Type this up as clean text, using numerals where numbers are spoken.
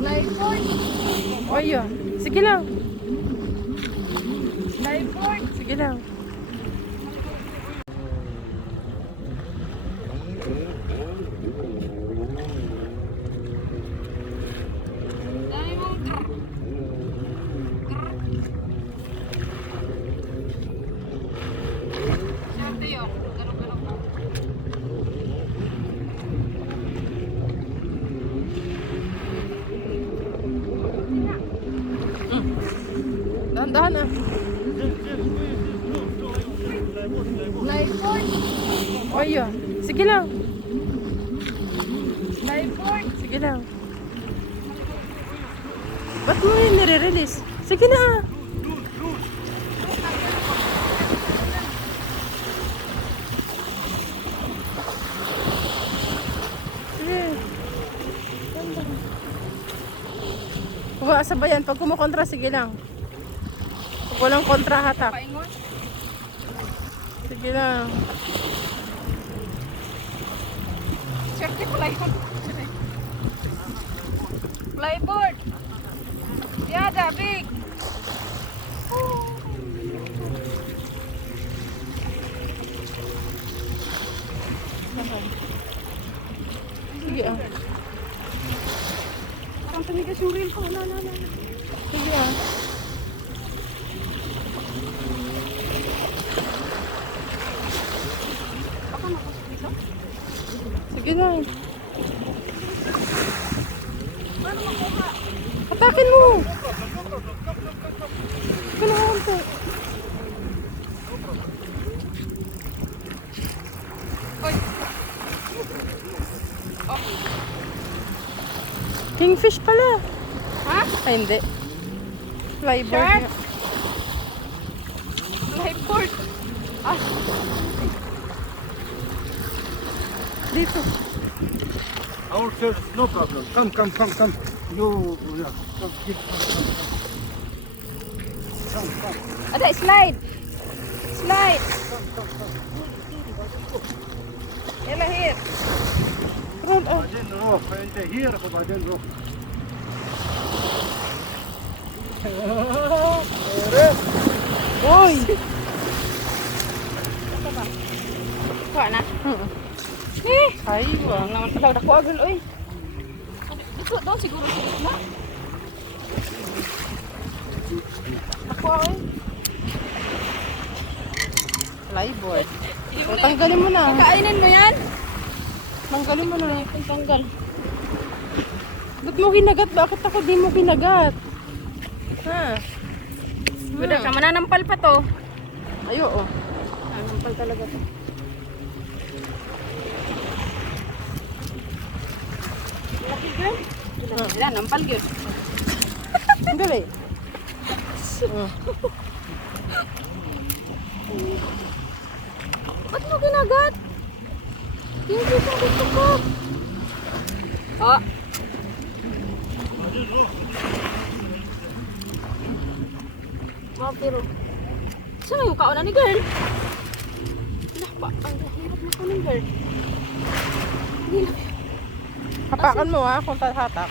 Lifeboard. O yun. Sige lang. Lifeboard. Sige lang. Dami mong grrr. Siyempre yun. Ganun-ganun ka. Dahan-dahan ah. Lifeboard. O yun. Sige lang. Lifeboard. Sige lang. Ba't mo yun nire-release? Sige na. Sige. Sabayan. Pag kumukontra, sige lang. Pag walang kontra, hatak. Paingon. Sige lang. Siyempre plywood. Plyboard. Yada, big. Sige ah. Parang tumigas yung reel ko. Wala. Sige ah. Baka nakasok dito. Sige lang. Paano makuha? Atakin mo. Kailangan ko. Oy. Kingfish pala. Ha? Ay, hindi. Flyboard Shark? nga. Lifeboard. Ah, Dito. Ourselves, no problem. Come. You, yeah, come, come. ada, slide. Slide. Yalla here. Roll ah. بعدين نروح انت هير وبعدين نروح. Oy. Kuha na. Ay, Ang naman pala, nakuha agad, oy. Dito, doon siguro sa gitna. Nakuha, oy. flyboard. O, tanggalin mo na. Kainin mo yan? Tanggalin mo na. Ang tanggal. Ba't mo kinagat? Bakit ako di mo kinagat? Ha? Buda ka, mananampal pa to. Ayo, oh. Mananampal talaga to. Laki girl. Yan, nampal girl. Ang gali. Ba't mo ginagat? Hindi ko gusto ko. Oh. Mga pero. Saan yung kauna ni girl? Lah, ba? Ang hirap na ko ni girl. Hindi na. Hapakan mo ha kung tahatak.